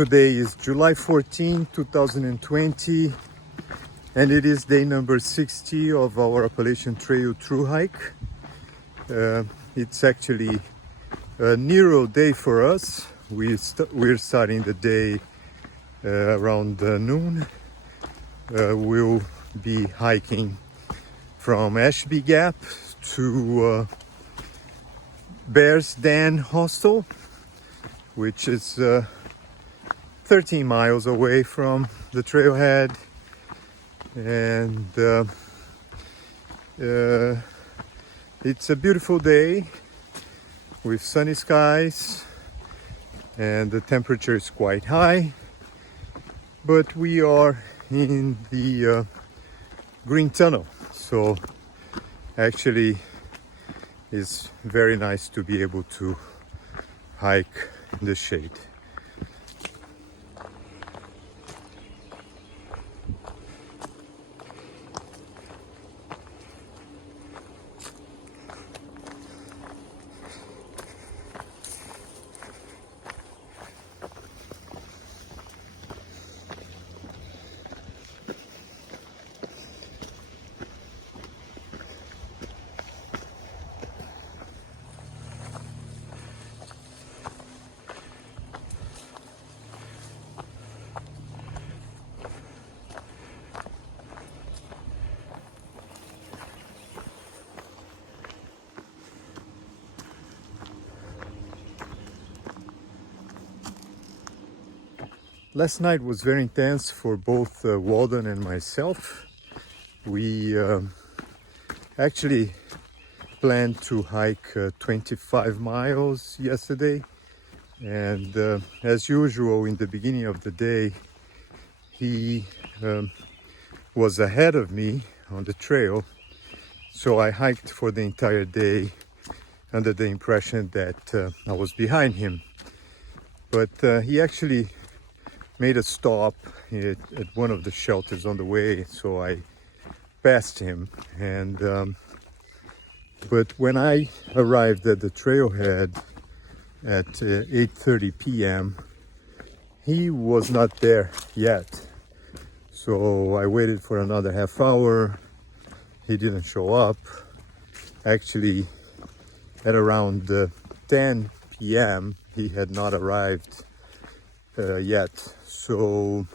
Today is July 14, 2020, and it is day number 60 of our Appalachian Trail Thru-Hike. It's actually a narrow day for us. We're starting the day around noon. We'll be hiking from Ashby Gap to Bear's Den Hostel, which is 13 miles away from the trailhead, and it's a beautiful day with sunny skies, and the temperature is quite high, but we are in the green tunnel, so actually it's very nice to be able to hike in the shade. Last night was very intense for both Walden and myself. We actually planned to hike 25 miles yesterday, and as usual in the beginning of the day, he was ahead of me on the trail, so I hiked for the entire day under the impression that I was behind him. But he actually made a stop at one of the shelters on the way, so I passed him. And but when I arrived at the trailhead at 8:30 p.m., he was not there yet. So I waited for another half hour. He didn't show up. Actually, at around 10 p.m., he had not arrived yet. So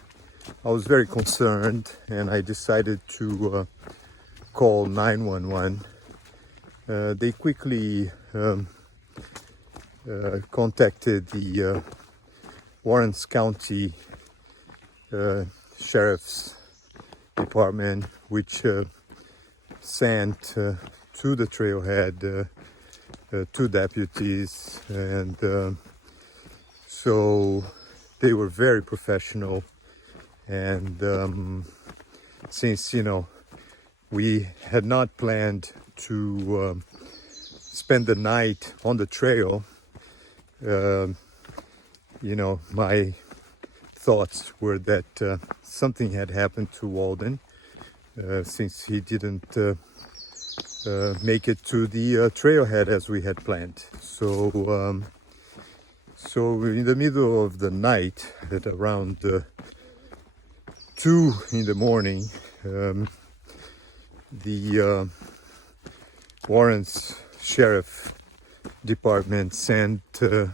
I was very concerned, and I decided to call 911. They quickly contacted the Warren County Sheriff's Department, which sent to the trailhead 2 deputies, and so they were very professional. And since we had not planned to spend the night on the trail, my thoughts were that something had happened to Walden, since he didn't make it to the trailhead as we had planned. So in the middle of the night, at around 2 in the morning, the Warren's Sheriff Department sent 2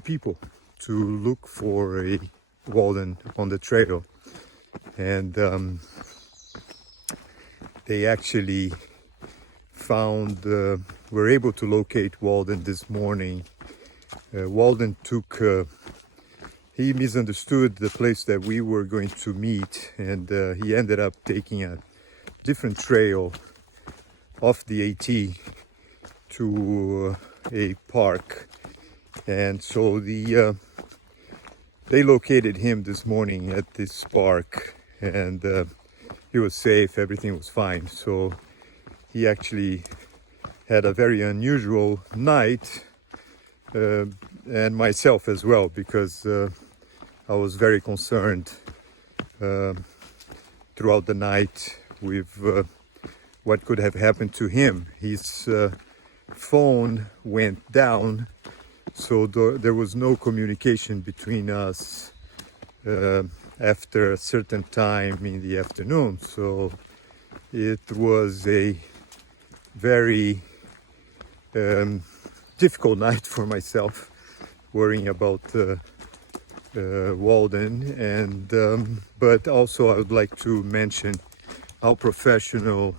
people to look for a Walden on the trail, and they actually were able to locate Walden this morning. Walden he misunderstood the place that we were going to meet, and he ended up taking a different trail off the AT to a park. And so they located him this morning at this park, and he was safe, everything was fine. So he actually had a very unusual night, and myself as well, because I was very concerned throughout the night with what could have happened to him. His phone went down, so there was no communication between us after a certain time in the afternoon. So it was a very difficult night for myself, worrying about Walden, and but also I would like to mention how professional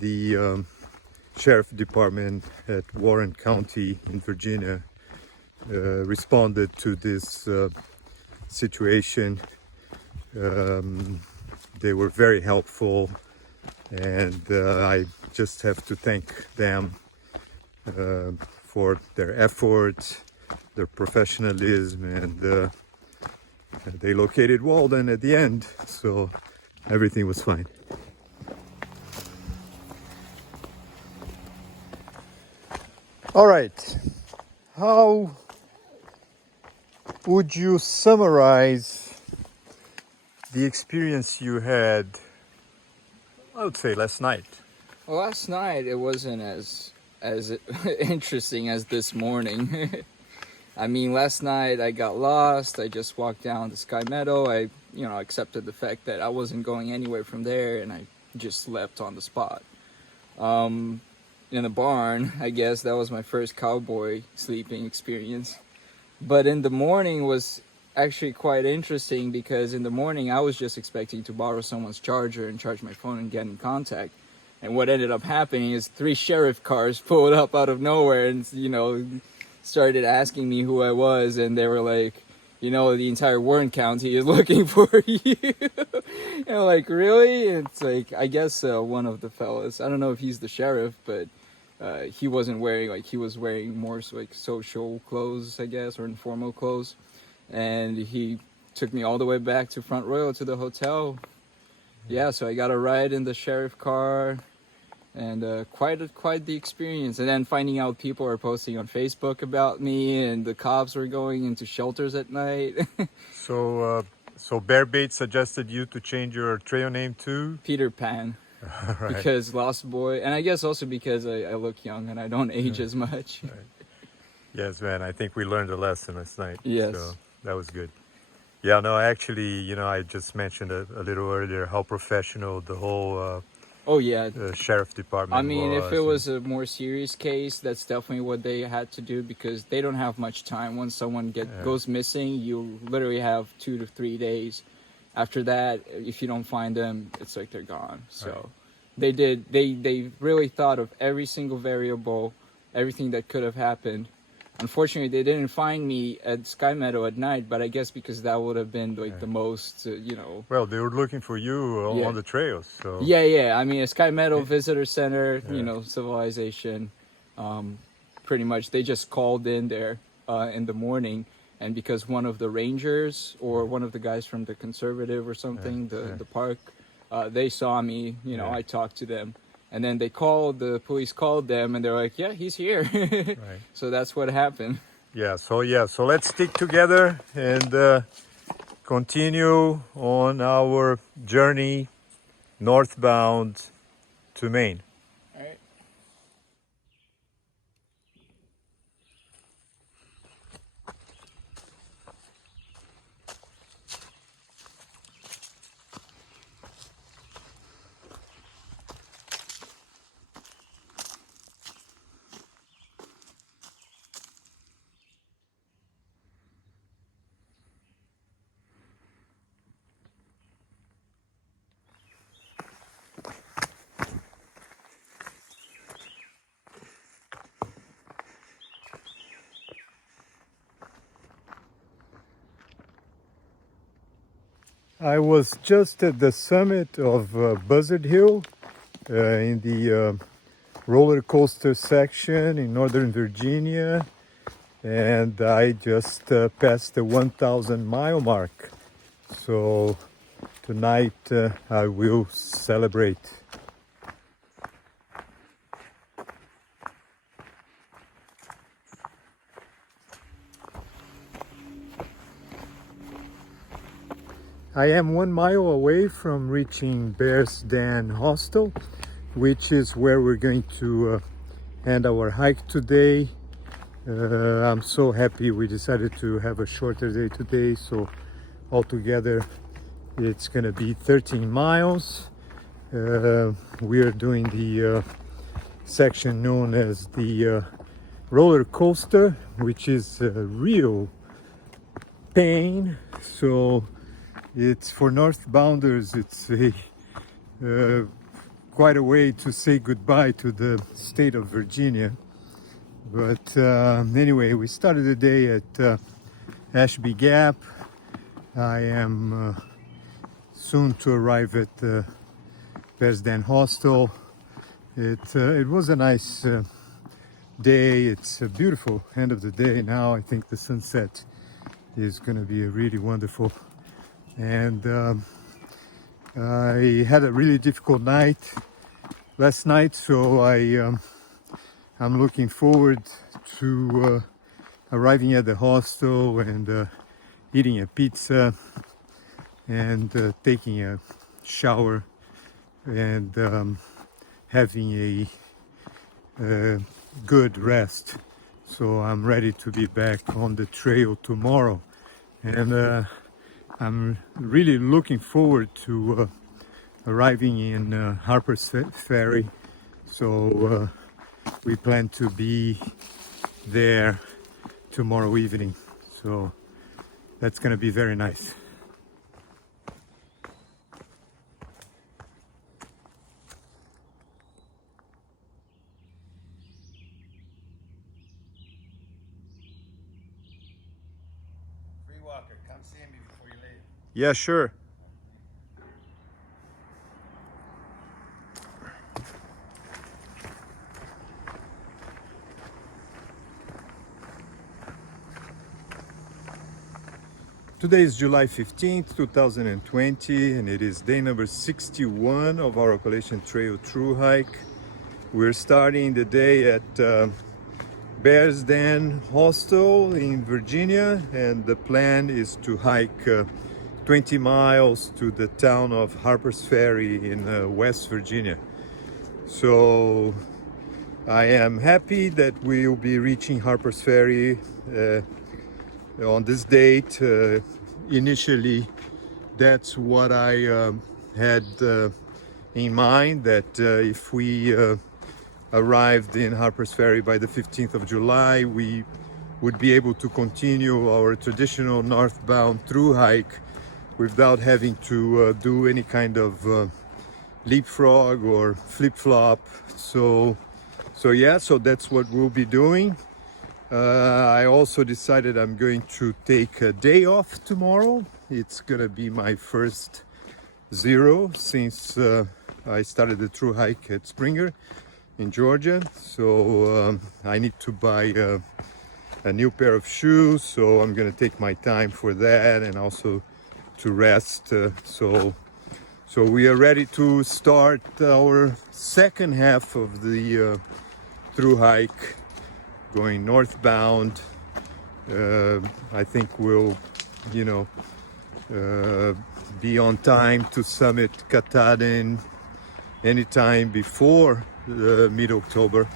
the sheriff department at Warren County in Virginia responded to this situation. They were very helpful, and I just have to thank them for their efforts, their professionalism, and they located Walden at the end, so everything was fine. All right, how would you summarize the experience you had, I would say, last night? Well, last night it wasn't as interesting as this morning. I mean, last night I got lost. I just walked down to Sky Meadow. I, accepted the fact that I wasn't going anywhere from there, and I just slept on the spot. In the barn, I guess that was my first cowboy sleeping experience. But in the morning was actually quite interesting, because in the morning I was just expecting to borrow someone's charger and charge my phone and get in contact. And what ended up happening is 3 sheriff cars pulled up out of nowhere and, started asking me who I was. And they were like, the entire Warren County is looking for you. And I'm like, really? And it's like, I guess one of the fellas, I don't know if he's the sheriff, but he wasn't wearing, he was wearing more social clothes, I guess, or informal clothes. And he took me all the way back to Front Royal to the hotel. Yeah, so I got a ride in the sheriff car, and quite the experience. And then finding out people are posting on Facebook about me, and the cops were going into shelters at night. So Bear Bait suggested you to change your trail name to Peter Pan. Right. Because Lost Boy, and I guess also because I look young and I don't age as much. Right. Yes, man, I think we learned a lesson last night. Yes. So that was good. Yeah, no, actually, I just mentioned a little earlier how professional the whole sheriff department I mean, was. if it was a more serious case, that's definitely what they had to do, because they don't have much time. Once someone goes missing, you literally have 2 to 3 days. After that, if you don't find them, it's like they're gone. So right. They really thought of every single variable, everything that could have happened. Unfortunately, they didn't find me at Sky Meadow at night, but I guess because that would have been the most, Well, they were looking for you on the trails, so... Yeah. I mean, a Sky Meadow Visitor Center, civilization, pretty much. They just called in there in the morning, and because one of the rangers or one of the guys from the conservative or something, the park, they saw me, I talked to them. And then the police called them, and they're like, yeah, he's here. Right. So that's what happened. So let's stick together and continue on our journey northbound to Maine. All right. I was just at the summit of Buzzard Hill in the roller coaster section in Northern Virginia, and I just passed the 1,000 mile mark. So tonight I will celebrate. I am 1 mile away from reaching Bear's Den Hostel, which is where we're going to end our hike today. I'm so happy we decided to have a shorter day today, so altogether it's gonna be 13 miles. We are doing the section known as the roller coaster, which is a real pain. So it's for northbounders, it's a quite a way to say goodbye to the state of Virginia. But anyway, we started the day at Ashby Gap. I am soon to arrive at the Bears Den Hostel. It was a nice day. It's a beautiful end of the day now. I think the sunset is going to be really wonderful. And I had a really difficult night last night, so I'm looking forward to arriving at the hostel and eating a pizza and taking a shower and having a good rest. So I'm ready to be back on the trail tomorrow, and I'm really looking forward to arriving in Harper's Ferry. So we plan to be there tomorrow evening, so that's gonna be very nice. FreeWalker, come see me before you leave. Yeah, sure. Today is July 15th, 2020, and it is day number 61 of our Appalachian Trail Thru-Hike. We're starting the day at Bears Den Hostel in Virginia, and the plan is to hike 20 miles to the town of Harper's Ferry in West Virginia. So I am happy that we will be reaching Harper's Ferry on this date. Initially, that's what I had in mind, that if we arrived in Harper's Ferry by the 15th of July, we would be able to continue our traditional northbound Thru-Hike without having to do any kind of leapfrog or flip-flop. So that's what we'll be doing. I also decided I'm going to take a day off tomorrow. It's gonna be my first zero since I started the Thru-Hike at Springer in Georgia. So I need to buy a new pair of shoes, so I'm gonna take my time for that and also to rest. So we are ready to start our second half of the Thru-Hike, going northbound. I think we'll, be on time to summit Katahdin anytime before mid-October.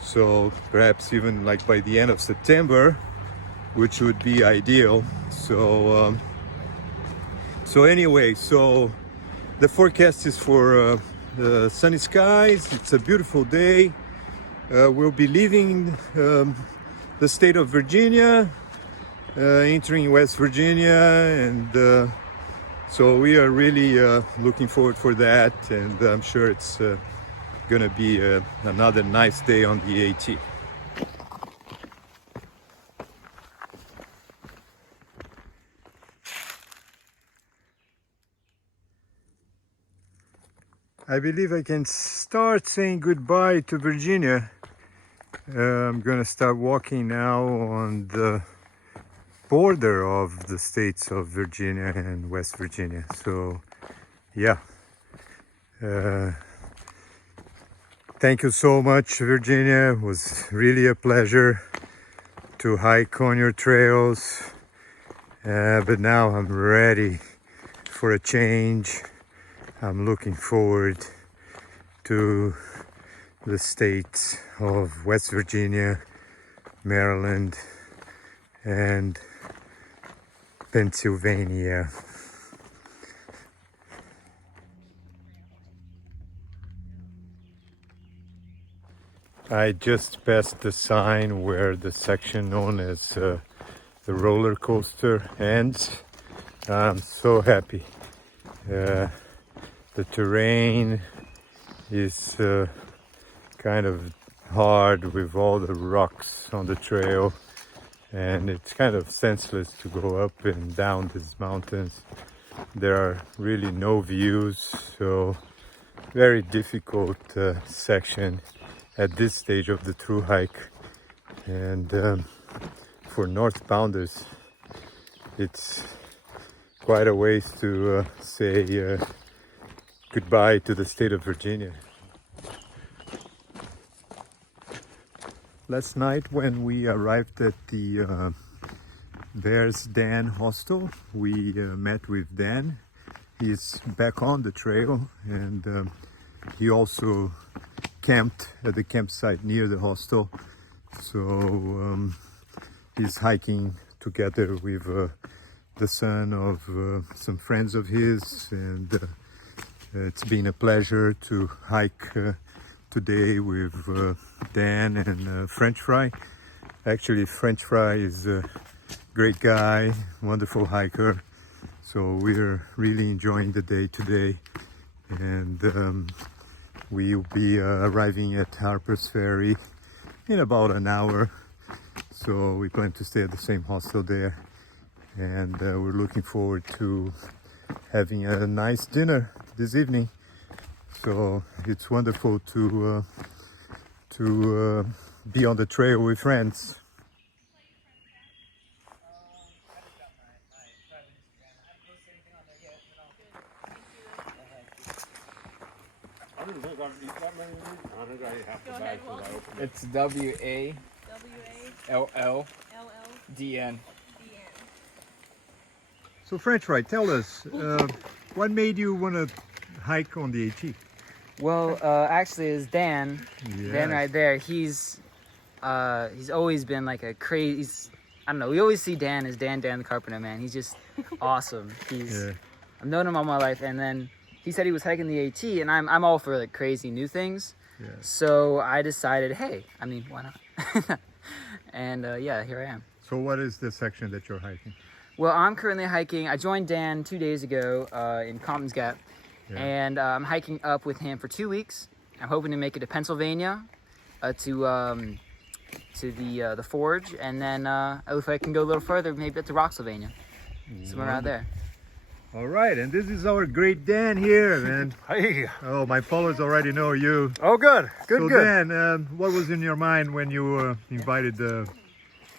So perhaps even like by the end of September, which would be ideal. So anyway, so the forecast is for sunny skies. It's a beautiful day. We'll be leaving the state of Virginia, entering West Virginia, and so we are really looking forward for that, and I'm sure it's gonna be another nice day on the AT. I believe I can start saying goodbye to Virginia. I'm gonna start walking now on the border of the states of Virginia and West Virginia. So yeah, thank you so much, Virginia. It was really a pleasure to hike on your trails, but now I'm ready for a change. I'm looking forward to the states of West Virginia, Maryland, and Pennsylvania. I just passed the sign where the section known as the roller coaster ends. I'm so happy. The terrain is kind of hard with all the rocks on the trail, and it's kind of senseless to go up and down these mountains. There are really no views, so very difficult section at this stage of the through hike. And for northbounders, it's quite a ways to say goodbye to the state of Virginia. Last night when we arrived at the Bears Den hostel, we met with Dan. He's back on the trail, and he also camped at the campsite near the hostel. So he's hiking together with the son of some friends of his, and it's been a pleasure to hike today with Dan and French Fry. Actually, French Fry is a great guy, wonderful hiker. So we're really enjoying the day today, and we'll be arriving at Harper's Ferry in about an hour. So we plan to stay at the same hostel there, and we're looking forward to having a nice dinner this evening. So it's wonderful to be on the trail with friends. It's WALLDN. So French Fry, tell us, what made you want to hike on the AT? Well, actually, it's Dan. Yes. Dan right there. He's always been like a crazy. I don't know. We always see Dan as Dan the Carpenter Man. He's just awesome. I've known him all my life, and then he said he was hiking the AT, and I'm all for like crazy new things. Yeah. So I decided, hey, I mean, why not? And yeah, here I am. So what is the section that you're hiking? Well, I'm currently hiking. I joined Dan 2 days ago in Compton's Gap, and I'm hiking up with him for 2 weeks. I'm hoping to make it to Pennsylvania, to the Forge, and then if I can go a little further, maybe to Roxylvania, somewhere around there. All right, and this is our great Dan here, man. Hey. Oh, my followers already know you. Oh, good. Good, so good. Dan, what was in your mind when you invited the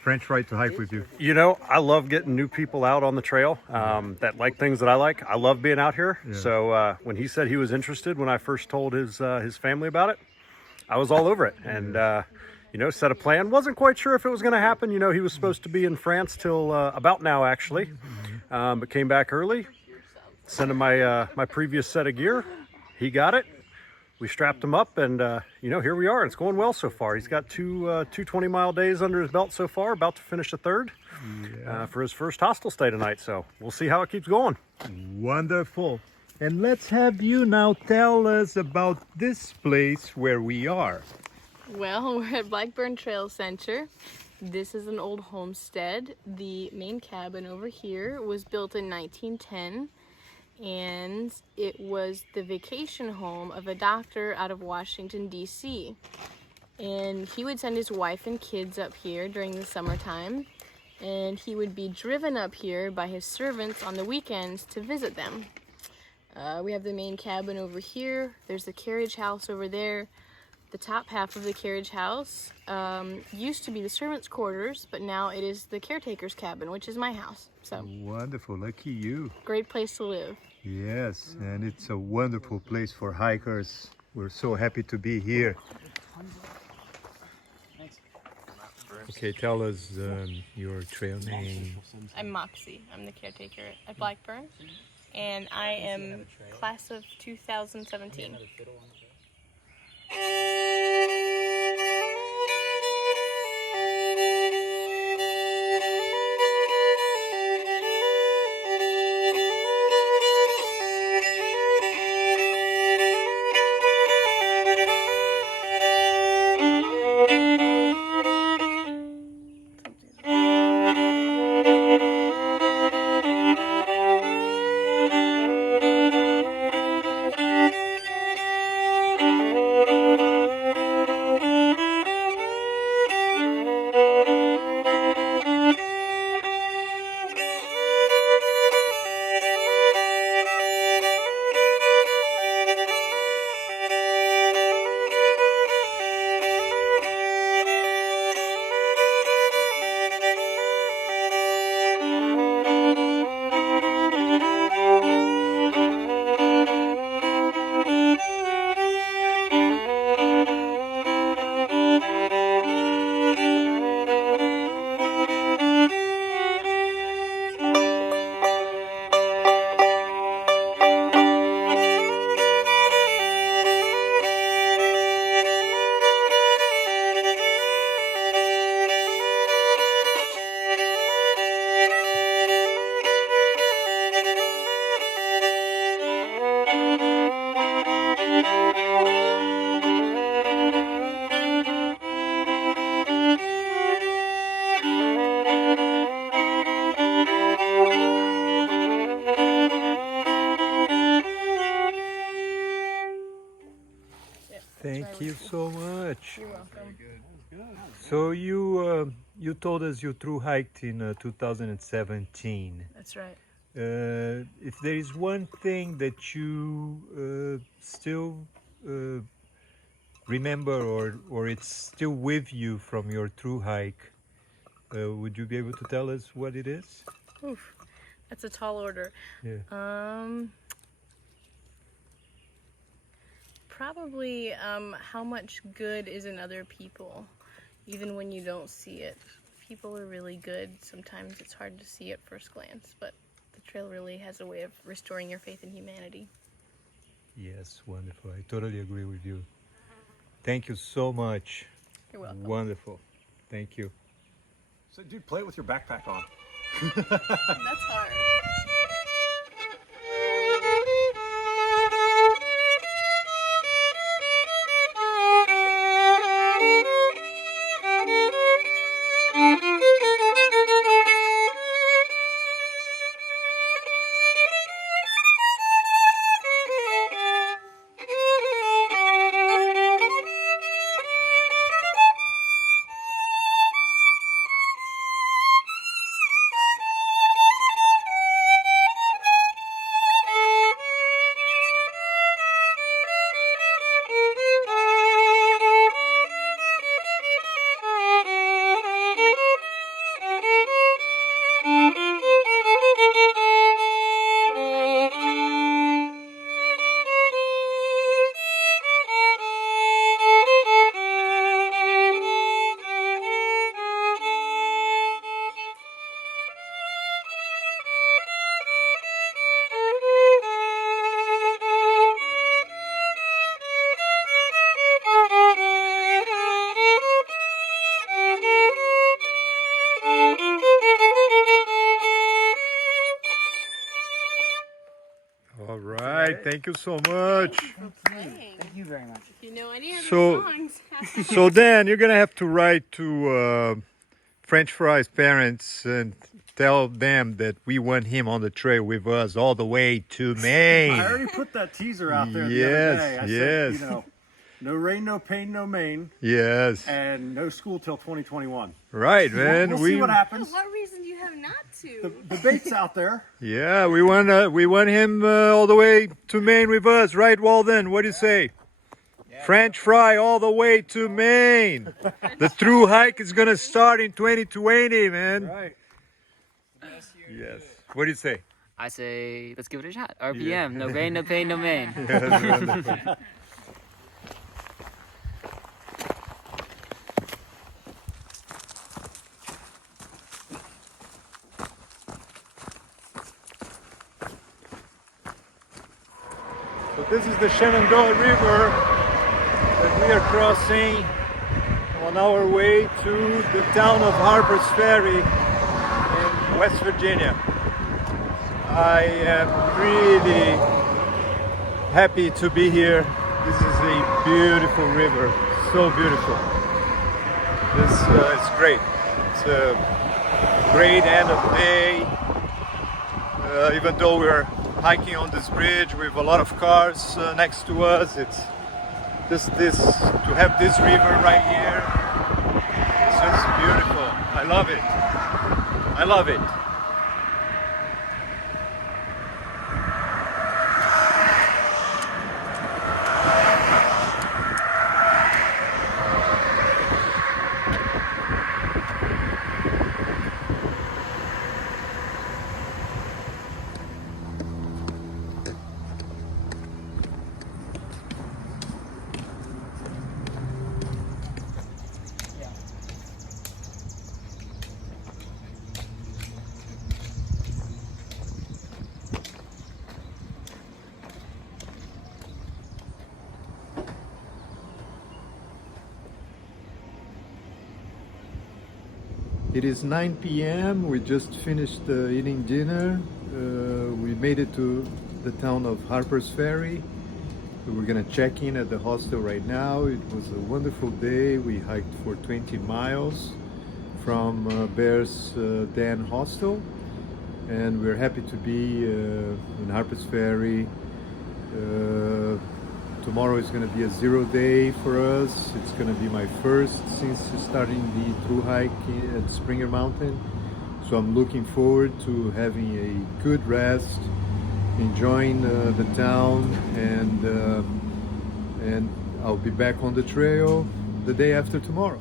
French Fry to hike with you? You know, I love getting new people out on the trail that like things that I like. I love being out here. Yeah. So when he said he was interested, when I first told his family about it, I was all over it. And, you know, set a plan. Wasn't quite sure if it was going to happen. You know, he was supposed to be in France till about now, actually, but came back early. Sent him my previous set of gear. He got it. We strapped him up, and you know, here we are. It's going well so far. He's got two 20-mile days under his belt so far. About to finish a third for his first hostel stay tonight. So we'll see how it keeps going. Wonderful. And let's have you now tell us about this place where we are. Well, we're at Blackburn Trail Center. This is an old homestead. The main cabin over here was built in 1910. And it was the vacation home of a doctor out of Washington, D.C. And he would send his wife and kids up here during the summertime, and he would be driven up here by his servants on the weekends to visit them. We have the main cabin over here. There's the carriage house over there. The top half of the carriage house used to be the servants' quarters, but now it is the caretaker's cabin, which is my house. So Wonderful, lucky you. great place to live. Yes, and it's a wonderful place for hikers. We're so happy to be here. Okay, tell us your trail name. I'm Moxie. I'm the caretaker at Blackburn, and I am class of 2017. welcome. So you told us you Thru-Hiked in 2017. That's right. If there is one thing that you still remember or it's still with you from your Thru-Hike, would you be able to tell us what it is? Oof, that's a tall order. Yeah. Probably how much good is in other people, even when you don't see it. People are really good. Sometimes it's hard to see at first glance, but the trail really has a way of restoring your faith in humanity. Yes, wonderful. I totally agree with you. Thank you so much. You're welcome. Wonderful. Thank you. So, dude, play it with your backpack on. That's hard. All right. Thank you so much. Thank you very much. If you know any other So- songs. So Dan, you're gonna have to write to French Fry's parents and tell them that we want him on the trail with us all the way to Maine. I already put that teaser out there the Yes, other day. I yes. said, you know, no rain, no pain, no Maine, Yes. and no school till 2021. Right, man. We'll see what happens. What reason do you have not to? The bait's out there. Yeah, we want him all the way to Maine with us, right, Walden? What do you say? French Fry all the way to Maine. The Thru-Hike is gonna start in 2020, man. Right. Yes. What do you say? I say, let's give it a shot. RPM, no rain, no pain, no main. Yes, wonderful. So this is the Shenandoah River that we are crossing on our way to the town of Harper's Ferry in West Virginia. I am really happy to be here. This is a beautiful river, so beautiful. This is great. It's a great end of the day. Even though we're hiking on this bridge with a lot of cars next to us, it's just this, to have this river right here, it's just beautiful. I love it. I love it. It is 9 p.m. We just finished eating dinner. We made it to the town of Harper's Ferry. We're gonna check in at the hostel right now. It was a wonderful day. We hiked for 20 miles from Bear's Den Hostel, and we're happy to be in Harper's Ferry to Tomorrow is going to be a 0 day for us. It's going to be my first since starting the Thru-Hike at Springer Mountain. So I'm looking forward to having a good rest, enjoying the town, and I'll be back on the trail the day after tomorrow.